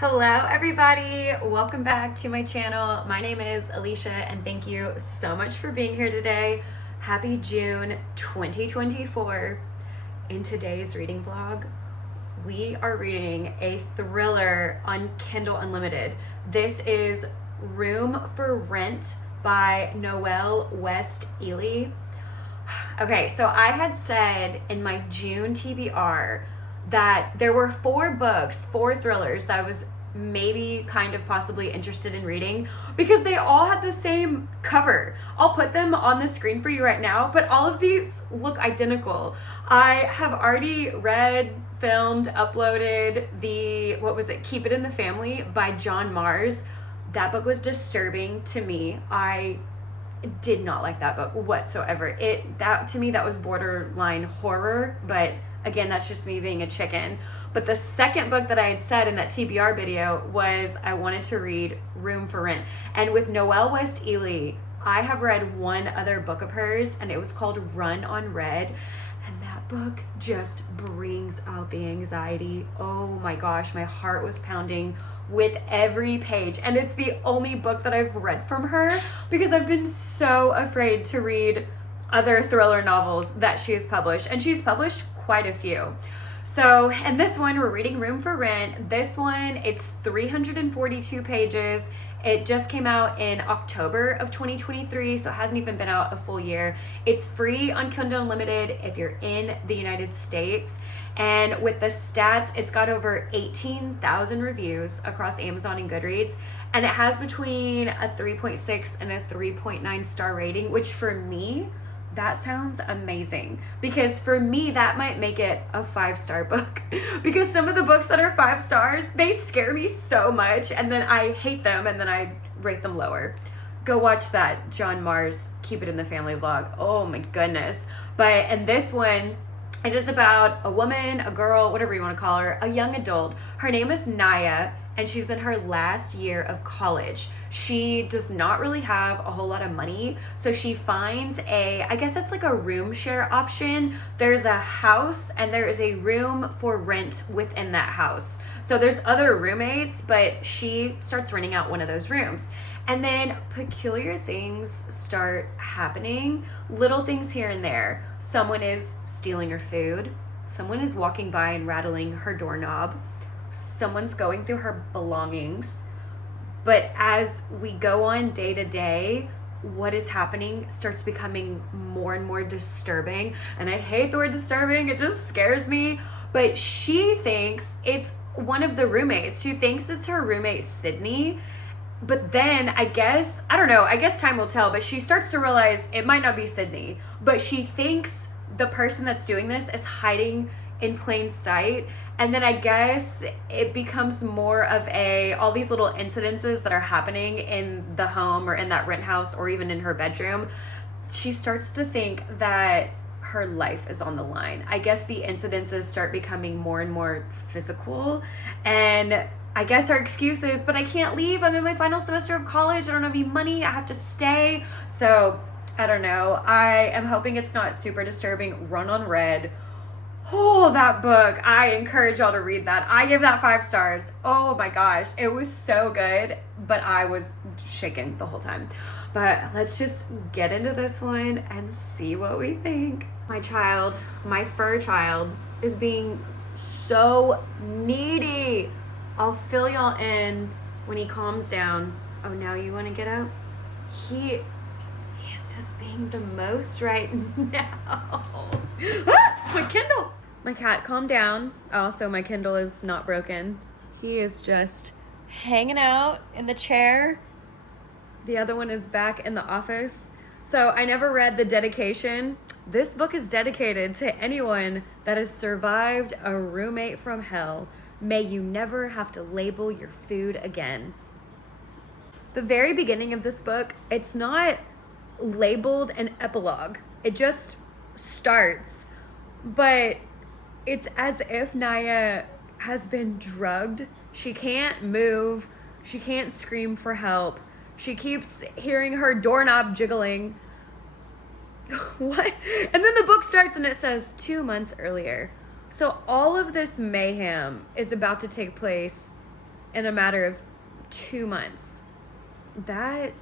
Hello everybody, welcome back to my channel. My name is Alicia and thank you so much for being here today. Happy June 2024. In today's reading vlog, we are reading a thriller on Kindle Unlimited. This is Room for Rent by Noelle West Ely. Okay, so I had said in my June TBR that there were four thrillers that I was maybe kind of possibly interested in reading because they all had the same cover. I'll put them on the screen for you right now, but all of these look identical. I have already read, filmed, uploaded Keep It in the Family by John Marrs. That book was disturbing to me. I did not like that book whatsoever. To me that was borderline horror, but again, that's just me being a chicken. But the second book that I had said in that TBR video was I wanted to read Room for Rent. And with Noelle West Ely, I have read one other book of hers, and it was called Run on Red. And that book just brings out the anxiety. Oh my gosh, my heart was pounding with every page. And it's the only book that I've read from her because I've been so afraid to read other thriller novels that she has published. And she's published quite a few. So, and this one, we're reading Room for Rent. This one, it's 342 pages. It just came out in October of 2023, so it hasn't even been out a full year. It's free on Kindle Unlimited if you're in the United States. And with the stats, it's got over 18,000 reviews across Amazon and Goodreads. And it has between a 3.6 and a 3.9 star rating, which for me, that sounds amazing, because for me that might make it a 5-star book because some of the books that are 5 stars, they scare me so much and then I hate them and then I rate them lower. Go watch that John Marrs Keep It in the Family vlog. Oh my goodness. And this one, it is about a woman, a girl, whatever you want to call her, a young adult. Her name is Naya, and she's in her last year of college. She does not really have a whole lot of money, so she finds I guess it's like a room share option. There's a house and there is a room for rent within that house. So there's other roommates, but she starts renting out one of those rooms. And then peculiar things start happening, little things here and there. Someone is stealing her food. Someone is walking by and rattling her doorknob. Someone's going through her belongings. But as we go on day to day, what is happening starts becoming more and more disturbing. And I hate the word disturbing, it just scares me. But she thinks it's one of the roommates. She thinks it's her roommate, Sydney. But then I guess time will tell, but she starts to realize it might not be Sydney. But she thinks the person that's doing this is hiding in plain sight. And then I guess it becomes more of all these little incidences that are happening in the home or in that rent house or even in her bedroom. She starts to think that her life is on the line. I guess the incidences start becoming more and more physical. And I guess her excuse is, but I can't leave. I'm in my final semester of college. I don't have any money. I have to stay. So I don't know. I am hoping it's not super disturbing. Run on Red. Oh, that book. I encourage y'all to read that. I give that 5 stars. Oh my gosh. It was so good, but I was shaking the whole time. But let's just get into this one and see what we think. My fur child, is being so needy. I'll fill y'all in when he calms down. Oh, now you want to get out? He is just being the most right now. My Kindle! My cat calmed down. Also, my Kindle is not broken. He is just hanging out in the chair. The other one is back in the office. So I never read the dedication. This book is dedicated to anyone that has survived a roommate from hell. May you never have to label your food again. The very beginning of this book, it's not labeled an epilogue. It just starts. But it's as if Naya has been drugged. She can't move. She can't scream for help. She keeps hearing her doorknob jiggling. What? And then the book starts and it says 2 months earlier. So all of this mayhem is about to take place in a matter of 2 months. That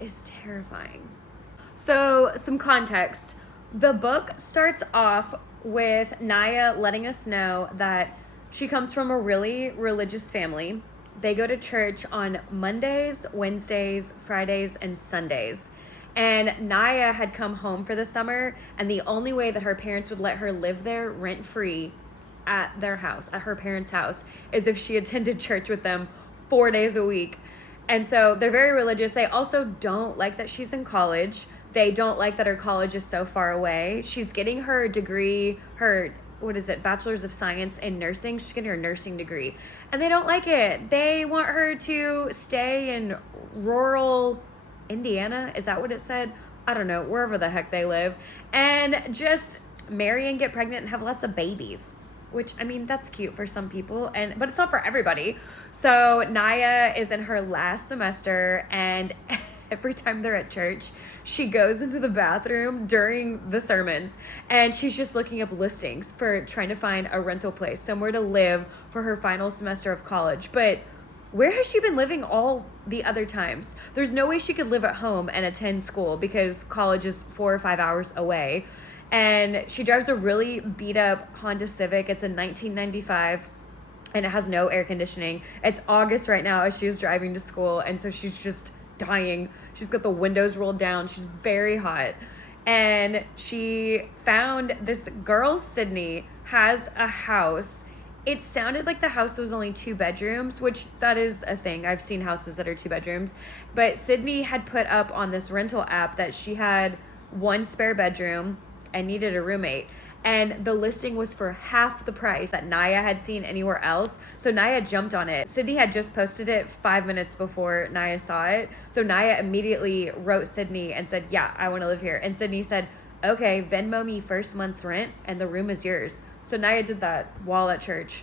is terrifying. So, some context. The book starts off with Naya letting us know that she comes from a really religious family. They go to church on Mondays, Wednesdays, Fridays, and Sundays. And Naya had come home for the summer, and the only way that her parents would let her live there rent-free at their house, at her parents' house, is if she attended church with them 4 days a week. And so they're very religious. They also don't like that she's in college. They don't like that her college is so far away. She's getting her degree, her, Bachelor's of Science in nursing. She's getting her nursing degree. And they don't like it. They want her to stay in rural Indiana. Is that what it said? I don't know, wherever the heck they live. And just marry and get pregnant and have lots of babies. Which, I mean, that's cute for some people, but it's not for everybody. So Naya is in her last semester, and every time they're at church, she goes into the bathroom during the sermons, and she's just looking up listings for trying to find a rental place, somewhere to live for her final semester of college. But where has she been living all the other times? There's no way she could live at home and attend school because college is 4 or 5 hours away. And she drives a really beat up Honda Civic. It's a 1995 and it has no air conditioning. It's August right now as she's driving to school. And so she's just dying. She's got the windows rolled down. She's very hot. And she found this girl, Sydney, has a house. It sounded like the house was only 2 bedrooms, which that is a thing. I've seen houses that are 2 bedrooms. But Sydney had put up on this rental app that she had 1 spare bedroom and needed a roommate, and the listing was for half the price that Naya had seen anywhere else. So Naya jumped on it. Sydney had just posted it 5 minutes before Naya saw it, so Naya immediately wrote Sydney and said, yeah, I want to live here. And Sydney said, okay, Venmo me first month's rent and the room is yours. So Naya did that while at church.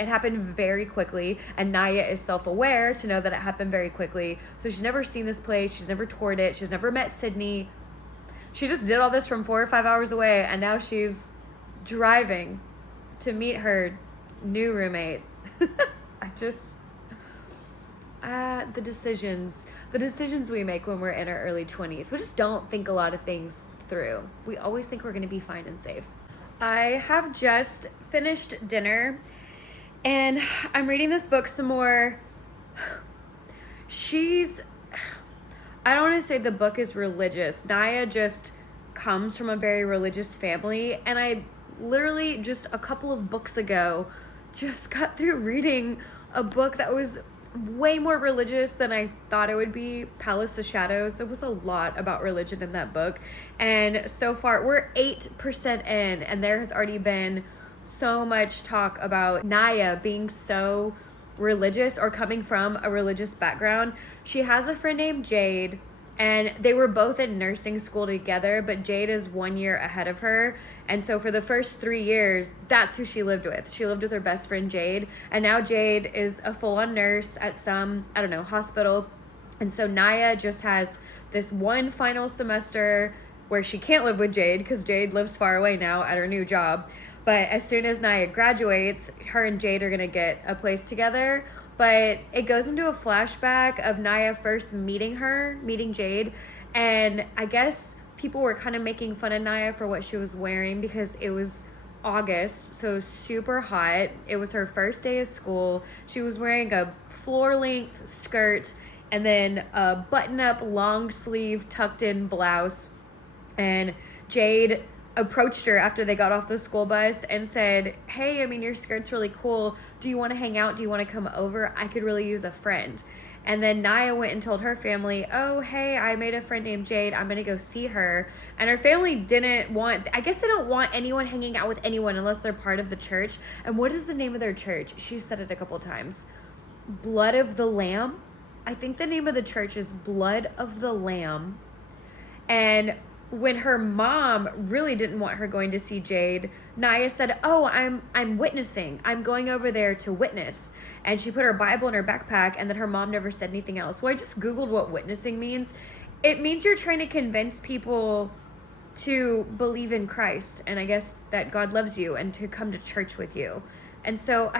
It happened very quickly, and Naya is self-aware to know that it happened very quickly. So she's never seen this place, she's never toured it, she's never met Sydney. She just did all this from 4 or 5 hours away, and now she's driving to meet her new roommate. The decisions we make when we're in our early 20s, we just don't think a lot of things through. We always think we're going to be fine and safe. I have just finished dinner, and I'm reading this book some more. I don't want to say the book is religious. Naya just comes from a very religious family, and I literally just a couple of books ago just got through reading a book that was way more religious than I thought it would be, Palace of Shadows. There was a lot about religion in that book, and so far we're 8% in, and there has already been so much talk about Naya being so religious or coming from a religious background. She has a friend named Jade, and they were both in nursing school together, but Jade is 1 year ahead of her. And so for the first 3 years, that's who she lived with. She lived with her best friend Jade, and now Jade is a full-on nurse at some, hospital. And so Naya just has this one final semester where she can't live with Jade because Jade lives far away now at her new job. But as soon as Naya graduates, her and Jade are gonna get a place together. But it goes into a flashback of Naya first meeting Jade. And I guess people were kind of making fun of Naya for what she was wearing because it was August, so super hot. It was her first day of school. She was wearing a floor-length skirt and then a button-up, long-sleeve, tucked-in blouse. And Jade approached her after they got off the school bus and said, hey, your skirt's really cool. Do you want to hang out? Do you want to come over? I could really use a friend. And then Naya went and told her family, oh, hey, I made a friend named Jade. I'm going to go see her. And her family didn't want, I guess they don't want anyone hanging out with anyone unless they're part of the church. And what is the name of their church? She said it a couple times. Blood of the Lamb. I think the name of the church is Blood of the Lamb. And when her mom really didn't want her going to see Jade, Naya said, oh, I'm witnessing. I'm going over there to witness. And she put her Bible in her backpack, and then her mom never said anything else. Well, I just Googled what witnessing means. It means you're trying to convince people to believe in Christ, and I guess that God loves you and to come to church with you. And so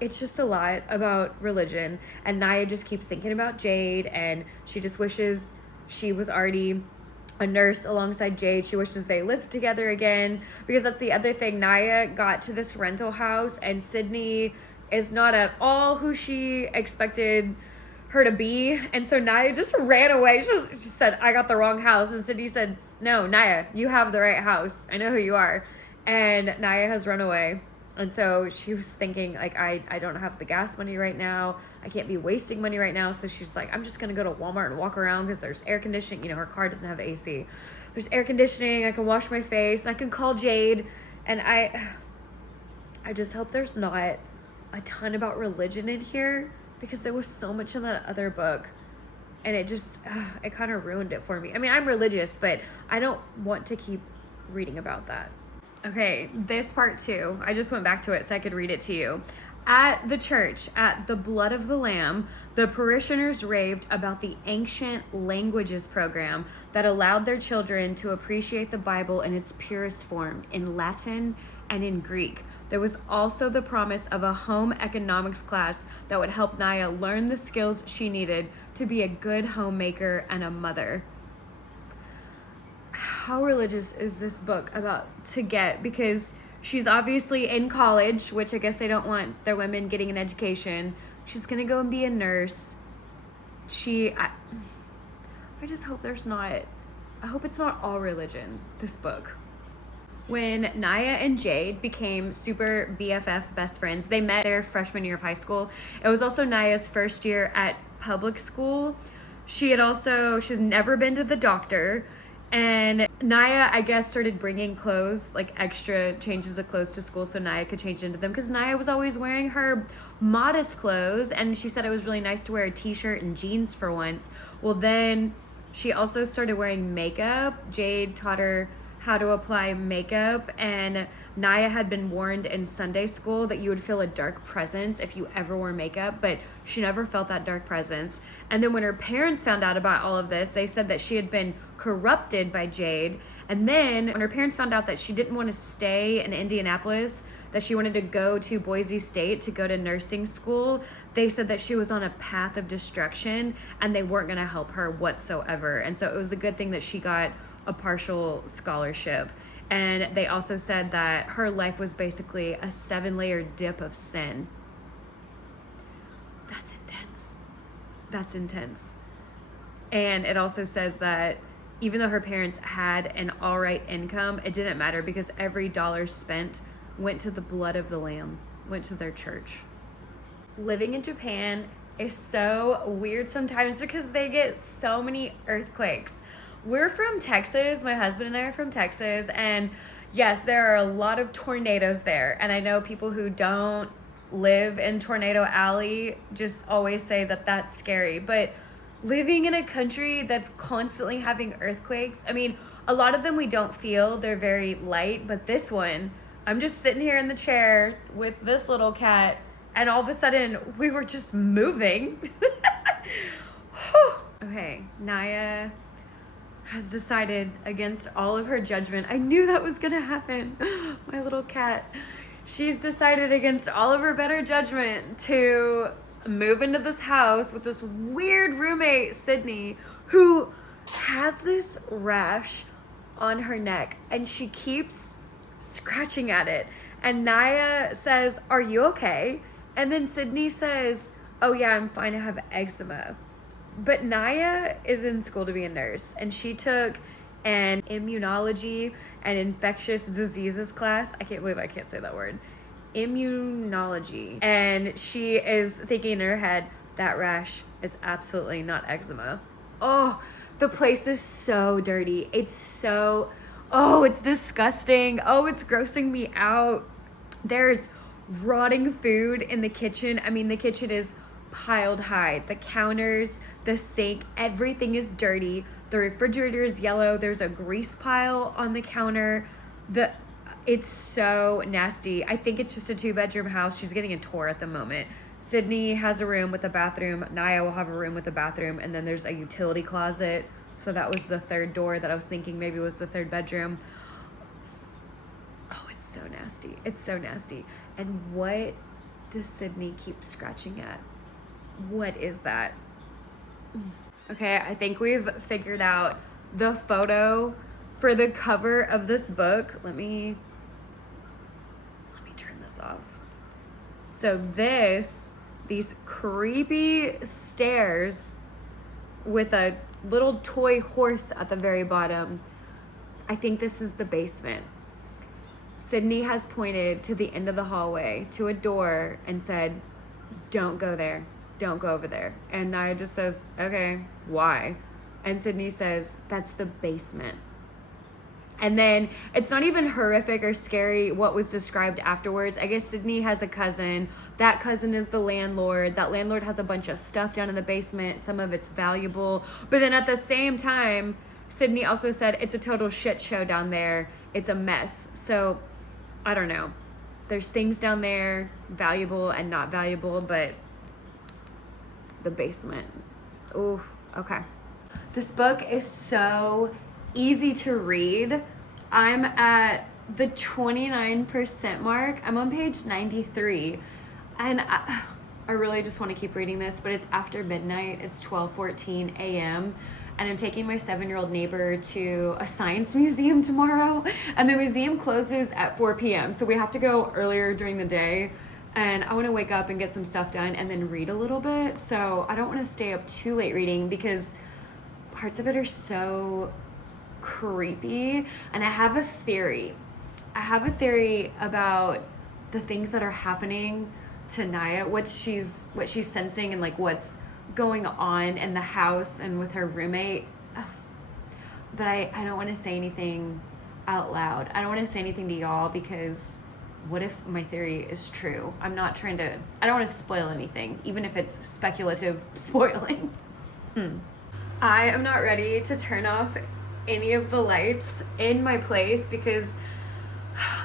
it's just a lot about religion, and Naya just keeps thinking about Jade, and she just wishes she was already a nurse alongside Jade. She wishes they lived together again, because that's the other thing. Naya got to this rental house, and Sydney is not at all who she expected her to be, and so Naya just ran away. She just said, I got the wrong house, and Sydney said, no, Naya, you have the right house. I know who you are. And Naya has run away. And so she was thinking, like, I don't have the gas money right now. I can't be wasting money right now. So she's like, I'm just going to go to Walmart and walk around because there's air conditioning. You know, her car doesn't have AC. There's air conditioning. I can wash my face. I can call Jade. And I just hope there's not a ton about religion in here, because there was so much in that other book. And it just, it kind of ruined it for me. I mean, I'm religious, but I don't want to keep reading about that. Okay, this part too, I just went back to it so I could read it to you. At the church, at the Blood of the Lamb, the parishioners raved about the ancient languages program that allowed their children to appreciate the Bible in its purest form, in Latin and in Greek. There was also the promise of a home economics class that would help Naya learn the skills she needed to be a good homemaker and a mother. How religious is this book about to get? Because she's obviously in college, which I guess they don't want their women getting an education. She's gonna go and be a nurse. I just hope I hope it's not all religion, this book. When Naya and Jade became super BFF best friends, they met their freshman year of high school. It was also Naya's first year at public school. She's never been to the doctor. And Naya, I guess, started bringing clothes, like extra changes of clothes to school so Naya could change into them, because Naya was always wearing her modest clothes, and she said it was really nice to wear a t-shirt and jeans for once. Well, then she also started wearing makeup. Jade taught her how to apply makeup, and Naya had been warned in Sunday school that you would feel a dark presence if you ever wore makeup, but she never felt that dark presence. And then when her parents found out about all of this, they said that she had been corrupted by Jade. And then when her parents found out that she didn't want to stay in Indianapolis, that she wanted to go to Boise State to go to nursing school, they said that she was on a path of destruction and they weren't going to help her whatsoever. And so it was a good thing that she got a partial scholarship. And they also said that her life was basically a 7-layer dip of sin. That's intense. That's intense. And it also says that even though her parents had an all right income, it didn't matter, because every dollar spent went to the Blood of the Lamb, went to their church. Living in Japan is so weird sometimes because they get so many earthquakes. We're from Texas. My husband and I are from Texas. And yes, there are a lot of tornadoes there. And I know people who don't live in Tornado Alley just always say that that's scary. But living in a country that's constantly having earthquakes, I mean, a lot of them we don't feel. They're very light. But this one, I'm just sitting here in the chair with this little cat, and all of a sudden we were just moving. Okay, Naya has decided against all of her judgment. I knew that was gonna happen. My little cat. She's decided against all of her better judgment to move into this house with this weird roommate, Sydney, who has this rash on her neck and she keeps scratching at it. And Naya says, "Are you okay?" And then Sydney says, "Oh yeah, I'm fine. I have eczema." But Naya is in school to be a nurse, and she took an immunology and infectious diseases class. I can't believe I can't say that word. Immunology. And she is thinking in her head, that rash is absolutely not eczema. Oh, the place is so dirty. It's disgusting. Oh, it's grossing me out. There's rotting food in the kitchen. I mean, the kitchen is piled high. The counters, the sink, everything is dirty. The refrigerator is yellow. There's a grease pile on the counter. It's so nasty. I think it's just a 2-bedroom house. She's getting a tour at the moment. Sydney has a room with a bathroom. Naya will have a room with a bathroom. And then there's a utility closet. So that was the third door that I was thinking maybe was the third bedroom. Oh, it's so nasty. It's so nasty. And what does Sydney keep scratching at? What is that? Okay, I think we've figured out the photo for the cover of this book. Let me turn this off. So these creepy stairs with a little toy horse at the very bottom. I think this is the basement. Sydney has pointed to the end of the hallway to a door and said, "Don't go there. Don't go over there." And Naya just says, "Okay, why?" And Sydney says, "That's the basement." And then it's not even horrific or scary what was described afterwards. I guess Sydney has a cousin. That cousin is the landlord. That landlord has a bunch of stuff down in the basement. Some of it's valuable. But then at the same time, Sydney also said it's a total shit show down there. It's a mess. So I don't know. There's things down there, valuable and not valuable, but the basement. Ooh, okay. This book is so easy to read. I'm at the 29% mark. I'm on page 93. And I really just want to keep reading this, but it's after midnight. It's 12:14 a.m. And I'm taking my 7-year-old neighbor to a science museum tomorrow. And the museum closes at 4 p.m. So we have to go earlier during the day. And I want to wake up and get some stuff done and then read a little bit. So I don't want to stay up too late reading because parts of it are so creepy. And I have a theory. About the things that are happening to Naya, what she's sensing and like what's going on in the house and with her roommate. But I don't want to say anything out loud. I don't want to say anything to y'all because what if my theory is true? I don't want to spoil anything, even if it's speculative spoiling. I am not ready to turn off any of the lights in my place because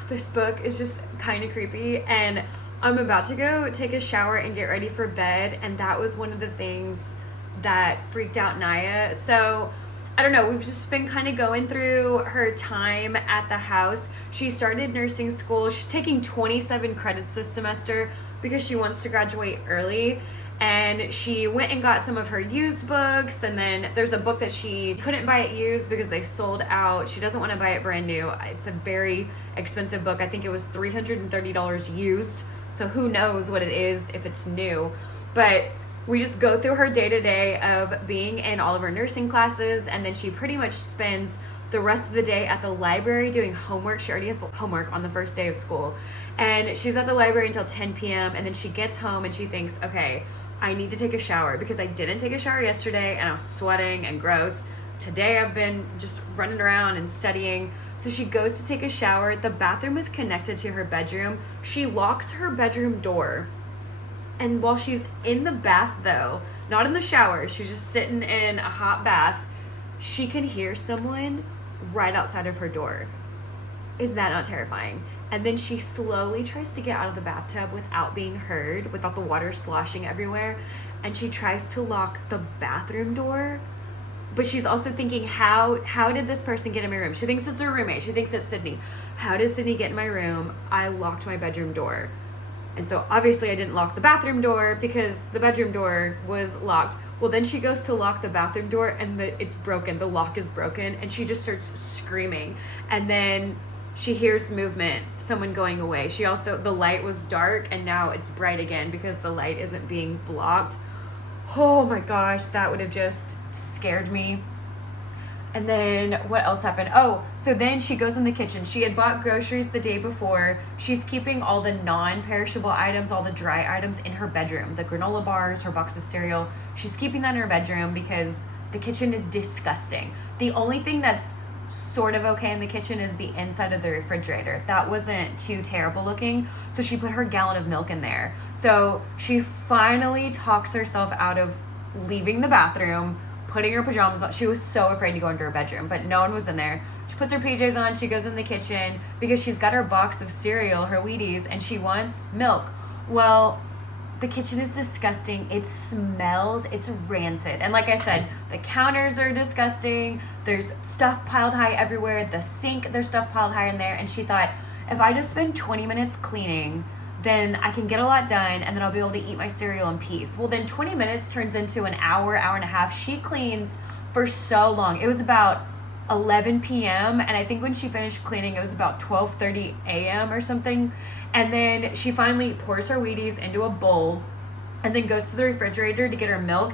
this book is just kind of creepy, and I'm about to go take a shower and get ready for bed, and that was one of the things that freaked out Naya. So I don't know, we've just been kind of going through her time at the house. She started nursing school. She's taking 27 credits this semester because she wants to graduate early. And she went and got some of her used books, and then there's a book that she couldn't buy it used because they sold out. She doesn't want to buy it brand new. It's a very expensive book. I think it was $330 used, so who knows what it is if it's new. But we just go through her day-to-day of being in all of her nursing classes, and then she pretty much spends the rest of the day at the library doing homework. She already has homework on the first day of school, and she's at the library until 10 p.m. and then she gets home and she thinks, okay, I need to take a shower because I didn't take a shower yesterday and I was sweating and gross. Today I've been just running around and studying. So she goes to take a shower. The bathroom is connected to her bedroom. She locks her bedroom door. And while she's in the bath though, not in the shower, she's just sitting in a hot bath, she can hear someone right outside of her door. Is that not terrifying? And then she slowly tries to get out of the bathtub without being heard, without the water sloshing everywhere. And she tries to lock the bathroom door. But she's also thinking, how did this person get in my room? She thinks it's her roommate. She thinks it's Sydney. How did Sydney get in my room? I locked my bedroom door. And so obviously I didn't lock the bathroom door because the bedroom door was locked. Well, then she goes to lock the bathroom door and it's broken. The lock is broken, and she just starts screaming. And then she hears movement, someone going away. The light was dark and now it's bright again because the light isn't being blocked. Oh my gosh, that would have just scared me. And then what else happened? Oh, so then she goes in the kitchen. She had bought groceries the day before. She's keeping all the non-perishable items, all the dry items in her bedroom. The granola bars, her box of cereal. She's keeping that in her bedroom because the kitchen is disgusting. The only thing that's sort of okay in the kitchen is the inside of the refrigerator. That wasn't too terrible looking. So she put her gallon of milk in there. So she finally talks herself out of leaving the bathroom, putting her pajamas on. She was so afraid to go into her bedroom, but no one was in there. She puts her PJs on, she goes in the kitchen because she's got her box of cereal, her Wheaties, and she wants milk. Well, the kitchen is disgusting. It smells, it's rancid. And like I said, the counters are disgusting. There's stuff piled high everywhere. The sink, there's stuff piled high in there. And she thought, if I just spend 20 minutes cleaning then I can get a lot done and then I'll be able to eat my cereal in peace. Well, then 20 minutes turns into an hour, hour and a half. She cleans for so long. It was about 11 p.m. and I think when she finished cleaning, it was about 12:30 a.m. or something. And then she finally pours her Wheaties into a bowl and then goes to the refrigerator to get her milk.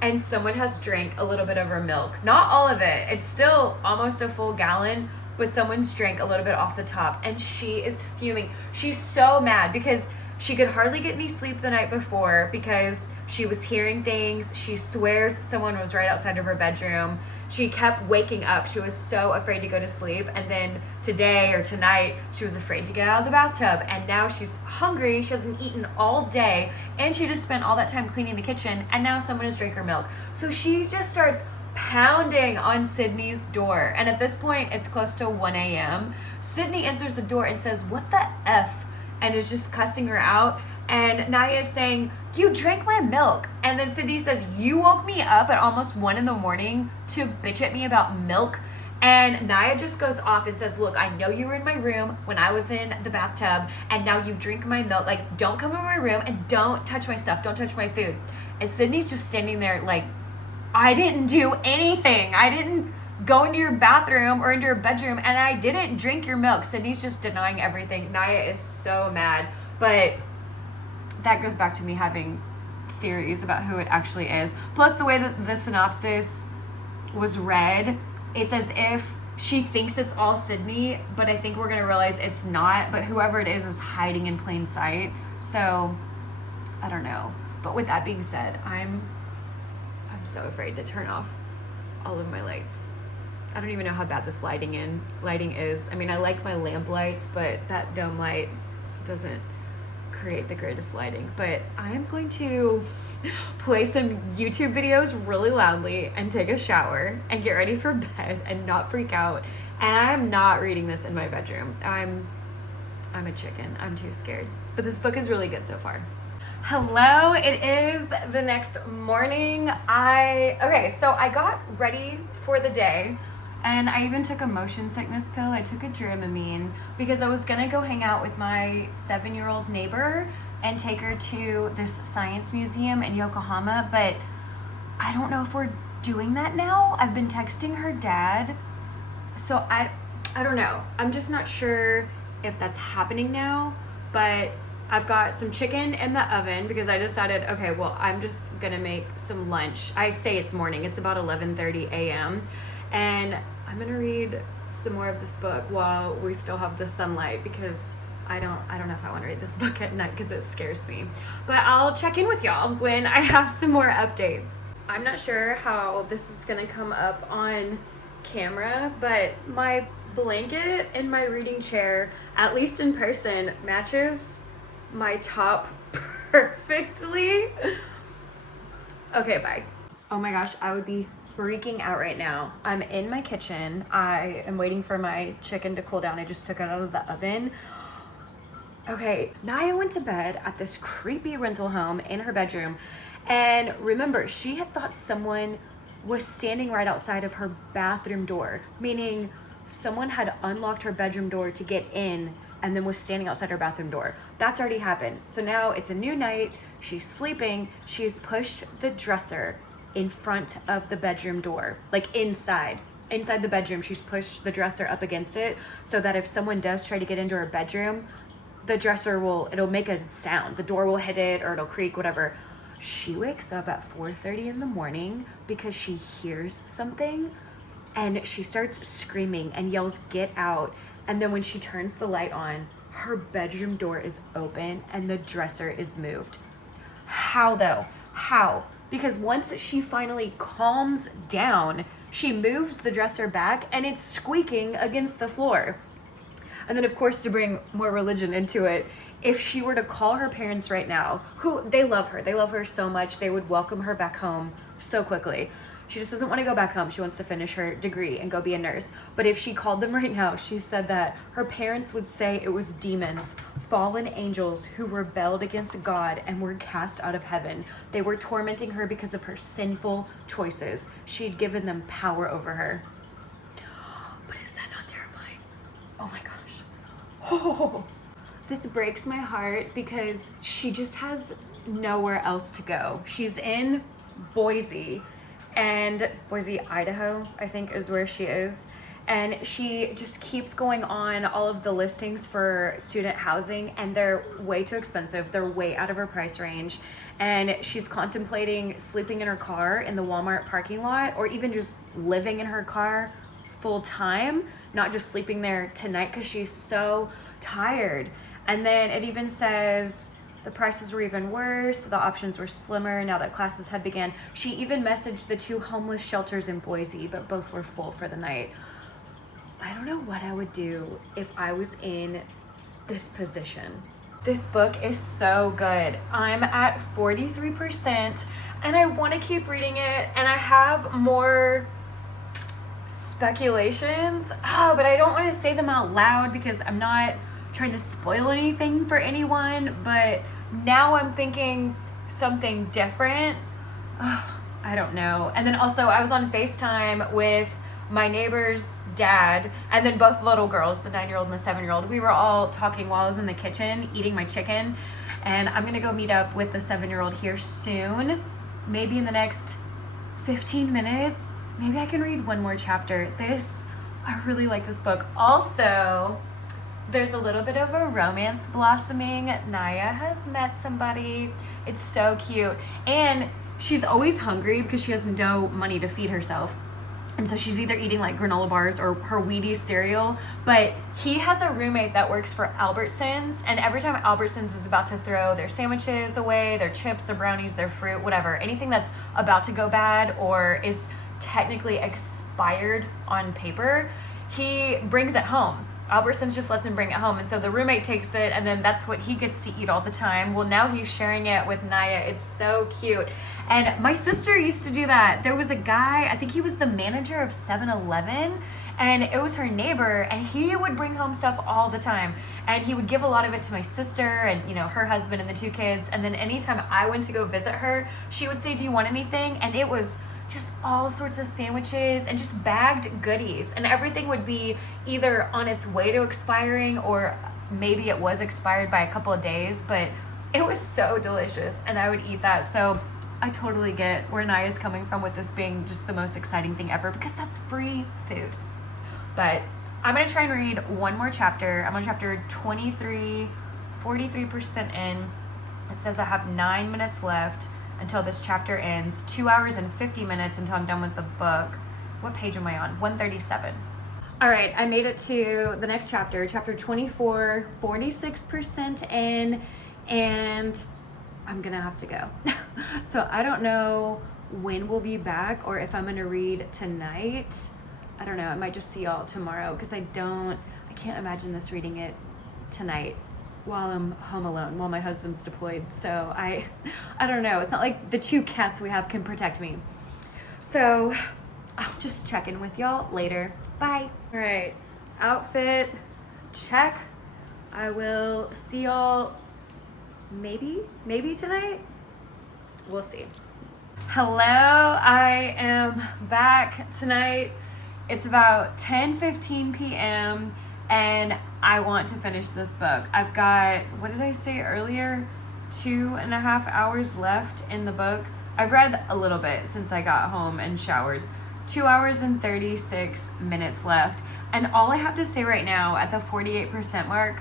And someone has drank a little bit of her milk. Not all of it. It's still almost a full gallon, but someone's drank a little bit off the top, and she is fuming. She's so mad because she could hardly get any sleep the night before because she was hearing things. She swears someone was right outside of her bedroom. She kept waking up. She was so afraid to go to sleep. And then today or tonight, she was afraid to get out of the bathtub. And now she's hungry. She hasn't eaten all day. And she just spent all that time cleaning the kitchen. And now someone has drank her milk. So she just starts pounding on Sydney's door. And at this point, it's close to 1 a.m. Sydney answers the door and says, "What the F?" and is just cussing her out. And Naya is saying, "You drank my milk." And then Sydney says, "You woke me up at almost 1 a.m. to bitch at me about milk." And Naya just goes off and says, "Look, I know you were in my room when I was in the bathtub, and now you drink my milk. Like, don't come in my room and don't touch my stuff. Don't touch my food." And Sydney's just standing there like, "I didn't do anything. I didn't go into your bathroom or into your bedroom, and I didn't drink your milk." Sydney's just denying everything. Naya is so mad. But that goes back to me having theories about who it actually is. Plus, the way that the synopsis was read, it's as if she thinks it's all Sydney, but I think we're going to realize it's not. But whoever it is hiding in plain sight. So, I don't know. But with that being said, I'm so afraid to turn off all of my lights. I don't even know how bad this lighting is. I mean, I like my lamp lights, but that dome light doesn't create the greatest lighting. But I am going to play some YouTube videos really loudly and take a shower and get ready for bed and not freak out. And I'm not reading this in my bedroom. I'm a chicken. I'm too scared. But this book is really good so far. Hello, it is the next morning. So I got ready for the day, and I even took a motion sickness pill. I took a Dramamine because I was gonna go hang out with my 7-year-old neighbor and take her to this science museum in Yokohama, but I don't know if we're doing that now. I've been texting her dad, so I don't know. I'm just not sure if that's happening now, but I've got some chicken in the oven because I decided, okay, well, I'm just gonna make some lunch. I say it's morning, it's about 11:30 a.m. And I'm gonna read some more of this book while we still have the sunlight because I don't know if I wanna read this book at night because it scares me. But I'll check in with y'all when I have some more updates. I'm not sure how this is gonna come up on camera, but my blanket and my reading chair, at least in person, matches my top perfectly. Okay, bye. Oh my gosh, I would be freaking out right now. I'm in my kitchen. I am waiting for my chicken to cool down. I just took it out of the oven. Okay, Naya went to bed at this creepy rental home in her bedroom. And remember, she had thought someone was standing right outside of her bathroom door, meaning someone had unlocked her bedroom door to get in and then was standing outside her bathroom door. That's already happened. So now it's a new night. She's sleeping. She's pushed the dresser in front of the bedroom door, like inside the bedroom. She's pushed the dresser up against it so that if someone does try to get into her bedroom, the dresser it'll make a sound. The door will hit it or it'll creak, whatever. She wakes up at 4:30 in the morning because she hears something and she starts screaming and yells, "Get out." And then when she turns the light on, her bedroom door is open and the dresser is moved. How though? How? Because once she finally calms down, she moves the dresser back and it's squeaking against the floor. And then of course, to bring more religion into it, if she were to call her parents right now, who they love her so much, they would welcome her back home so quickly. She just doesn't want to go back home. She wants to finish her degree and go be a nurse. But if she called them right now, she said that her parents would say it was demons, fallen angels who rebelled against God and were cast out of heaven. They were tormenting her because of her sinful choices. She'd given them power over her. But is that not terrifying? Oh my gosh. Oh, This breaks my heart because she just has nowhere else to go. She's in Boise, and Boise, Idaho, I think is where she is. And she just keeps going on all of the listings for student housing, and they're way too expensive. They're way out of her price range. And she's contemplating sleeping in her car in the Walmart parking lot, or even just living in her car full time, not just sleeping there tonight because she's so tired. And then it even says the prices were even worse, the options were slimmer now that classes had begun. She even messaged the 2 homeless shelters in Boise, but both were full for the night. I don't know what I would do if I was in this position. This book is so good. I'm at 43% and I want to keep reading it, and I have more speculations, but I don't want to say them out loud because I'm not trying to spoil anything for anyone. But now I'm thinking something different. I don't know. And then also I was on FaceTime with my neighbor's dad, and then both little girls, the 9-year-old and the 7-year-old. We were all talking while I was in the kitchen eating my chicken, and I'm gonna go meet up with the 7-year-old here soon, maybe in the next 15 minutes. Maybe I can read one more chapter. I really like this book. Also, there's a little bit of a romance blossoming. Naya has met somebody. It's so cute. And she's always hungry because she has no money to feed herself. And so she's either eating like granola bars or her Wheaties cereal. But he has a roommate that works for Albertsons. And every time Albertsons is about to throw their sandwiches away, their chips, their brownies, their fruit, whatever, anything that's about to go bad or is technically expired on paper, he brings it home. Albertsons just lets him bring it home. And so the roommate takes it, and then that's what he gets to eat all the time. Well, now he's sharing it with Naya. It's so cute. And my sister used to do that. There was a guy, I think he was the manager of 7-Eleven, and it was her neighbor, and he would bring home stuff all the time. And he would give a lot of it to my sister and, her husband and the 2 kids. And then anytime I went to go visit her, she would say, "Do you want anything?" And it was just all sorts of sandwiches and just bagged goodies, and everything would be either on its way to expiring or maybe it was expired by a couple of days, but it was so delicious and I would eat that. So I totally get where Naya's coming from with this being just the most exciting thing ever, because that's free food. But I'm gonna try and read one more chapter. I'm on chapter 23, 43% in. It says I have 9 minutes left until this chapter ends, 2 hours and 50 minutes until I'm done with the book. What page am I on? 137. All right, I made it to the next chapter, chapter 24, 46% in, and I'm gonna have to go. So I don't know when we'll be back or if I'm gonna read tonight. I don't know, I might just see y'all tomorrow because I can't imagine this reading it tonight while I'm home alone, while my husband's deployed. So I don't know. It's not like the 2 cats we have can protect me. So I'll just check in with y'all later. Bye. All right, outfit check. I will see y'all maybe tonight. We'll see. Hello, I am back tonight. It's about 10:15 p.m. and I want to finish this book. I've got, what did I say earlier? 2.5 hours left in the book. I've read a little bit since I got home and showered. 2 hours and 36 minutes left. And all I have to say right now at the 48% mark,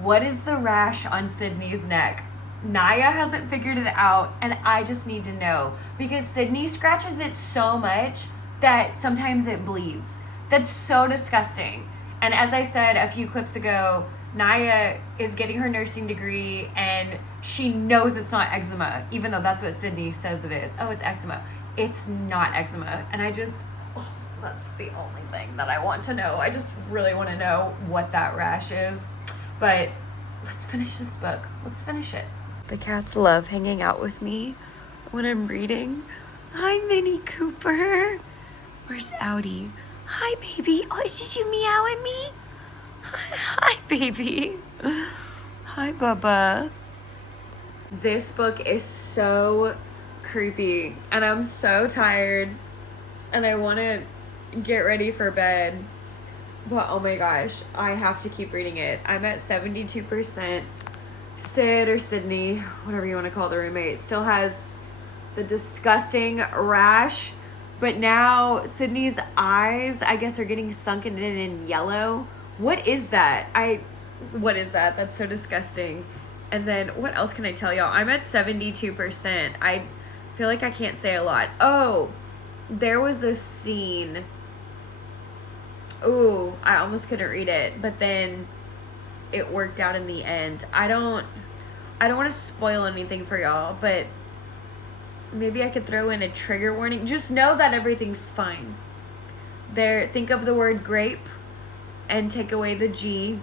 what is the rash on Sydney's neck? Naya hasn't figured it out, and I just need to know, because Sydney scratches it so much that sometimes it bleeds. That's so disgusting. And as I said a few clips ago, Naya is getting her nursing degree and she knows it's not eczema, even though that's what Sydney says it is. Oh, it's eczema. It's not eczema. And that's the only thing that I want to know. I just really want to know what that rash is. But let's finish this book. Let's finish it. The cats love hanging out with me when I'm reading. Hi, Minnie Cooper. Where's Audi? Hi, baby. Oh, did you meow at me? Hi, baby. Hi, Bubba. This book is so creepy, and I'm so tired, and I want to get ready for bed. But oh my gosh, I have to keep reading it. I'm at 72%. Sid or Sydney, whatever you want to call the roommate, still has the disgusting rash. But now Sydney's eyes, I guess, are getting sunken in yellow. What is that? What is that? That's so disgusting. And then what else can I tell y'all? I'm at 72%. I feel like I can't say a lot. Oh, there was a scene. Ooh, I almost couldn't read it, but then it worked out in the end. I don't want to spoil anything for y'all, but maybe I could throw in a trigger warning. Just know that everything's fine. Think of the word grape and take away the G,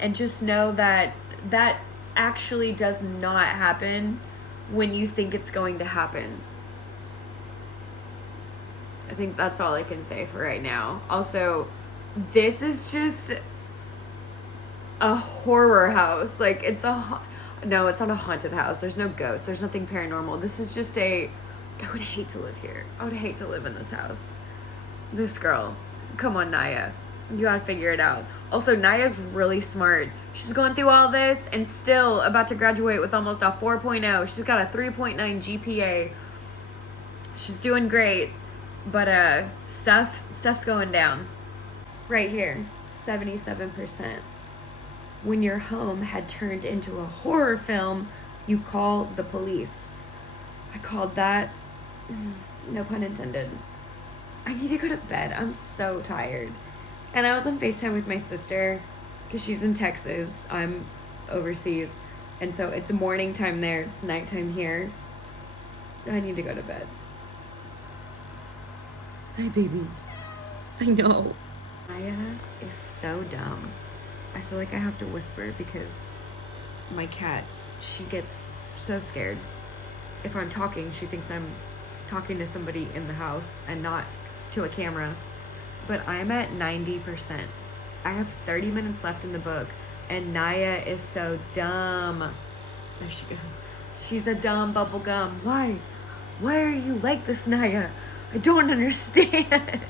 and just know that that actually does not happen when you think it's going to happen. I think that's all I can say for right now. Also, this is just a horror house. Like, no, it's not a haunted house. There's no ghosts. There's nothing paranormal. This is just I would hate to live here. I would hate to live in this house. This girl. Come on, Naya. You gotta figure it out. Also, Naya's really smart. She's going through all this and still about to graduate with almost a 4.0. She's got a 3.9 GPA. She's doing great. But stuff's going down. Right here, 77%. When your home had turned into a horror film, you call the police. I called that, no pun intended. I need to go to bed. I'm so tired. And I was on FaceTime with my sister because she's in Texas. I'm overseas. And so it's morning time there. It's nighttime here. I need to go to bed. Hi, baby. I know. Maya is so dumb. I feel like I have to whisper because my cat, she gets so scared. If I'm talking, she thinks I'm talking to somebody in the house and not to a camera. But I'm at 90%. I have 30 minutes left in the book, and Naya is so dumb. There she goes. She's a dumb bubble gum. Why? Why are you like this, Naya? I don't understand.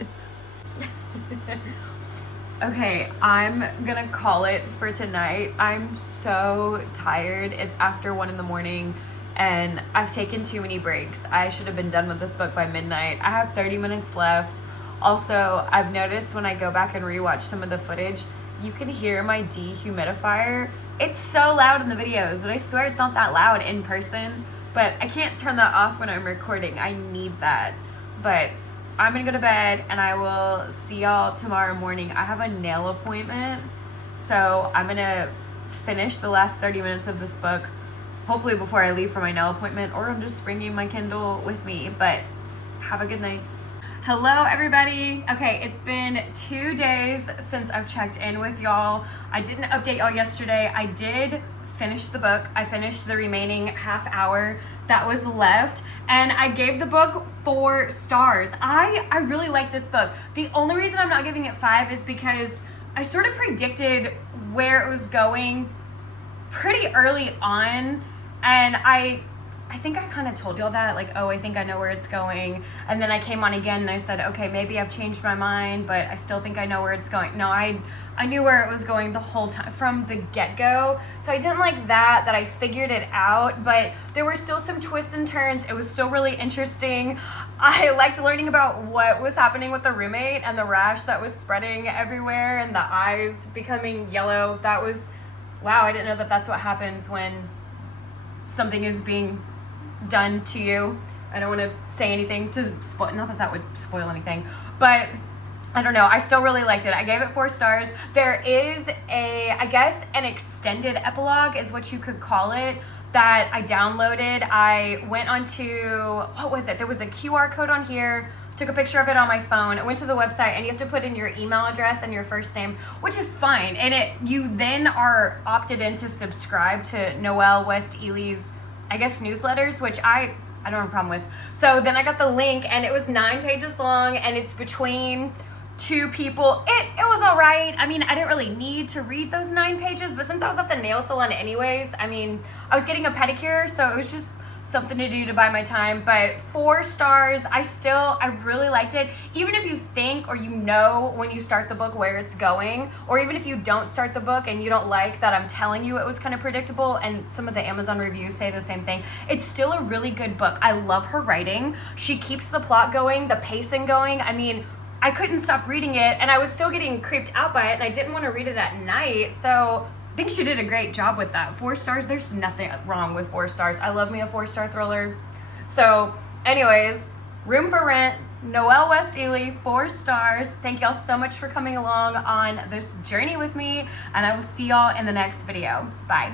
Okay, I'm gonna call it for tonight. I'm so tired. It's after 1 a.m. and I've taken too many breaks. I should have been done with this book by midnight. I have 30 minutes left. Also, I've noticed when I go back and rewatch some of the footage, you can hear my dehumidifier. It's so loud in the videos, and I swear it's not that loud in person, but I can't turn that off when I'm recording. I need that. But I'm gonna go to bed, and I will see y'all tomorrow morning. I have a nail appointment, so I'm gonna finish the last 30 minutes of this book, hopefully before I leave for my nail appointment, or I'm just bringing my Kindle with me. But have a good night. Hello, everybody. Okay, it's been 2 days since I've checked in with y'all. I didn't update y'all yesterday. I did finish the book. I finished the remaining half hour that was left, and I gave the book 4 stars. I really like this book. The only reason I'm not giving it 5 is because I sort of predicted where it was going pretty early on, and I think I kind of told y'all that, like, oh, I think I know where it's going. And then I came on again and I said, okay, maybe I've changed my mind, but I still think I know where it's going. No, I knew where it was going the whole time from the get-go. So I didn't like that I figured it out, but there were still some twists and turns. It was still really interesting. I liked learning about what was happening with the roommate and the rash that was spreading everywhere and the eyes becoming yellow. That was, wow, I didn't know that that's what happens when something is being done to you. I don't want to say anything to spoil, not that would spoil anything, but I don't know. I still really liked it. I gave it 4 stars. There is I guess an extended epilogue is what you could call it, that I downloaded. I went onto, what was it? There was a QR code on here, took a picture of it on my phone. I went to the website, and you have to put in your email address and your first name, which is fine. And you then are opted in to subscribe to Noelle West Ely's, I guess, newsletters, which I don't have a problem with. So then I got the link, and it was 9 pages long, and it's between 2 people. It was all right. I mean, I didn't really need to read those 9 pages, but since I was at the nail salon anyways, I mean, I was getting a pedicure, so it was just something to do to buy my time, but 4 stars. I really liked it. Even if you think or you know when you start the book where it's going, or even if you don't start the book and you don't like that I'm telling you it was kind of predictable, and some of the Amazon reviews say the same thing, it's still a really good book. I love her writing. She keeps the plot going, the pacing going. I mean, I couldn't stop reading it, and I was still getting creeped out by it, and I didn't want to read it at night, so I think she did a great job with that. 4 stars, there's nothing wrong with 4 stars. I love me a 4-star thriller. So anyways, Room for Rent, Noelle West Ely, 4 stars. Thank y'all so much for coming along on this journey with me, and I will see y'all in the next video. Bye.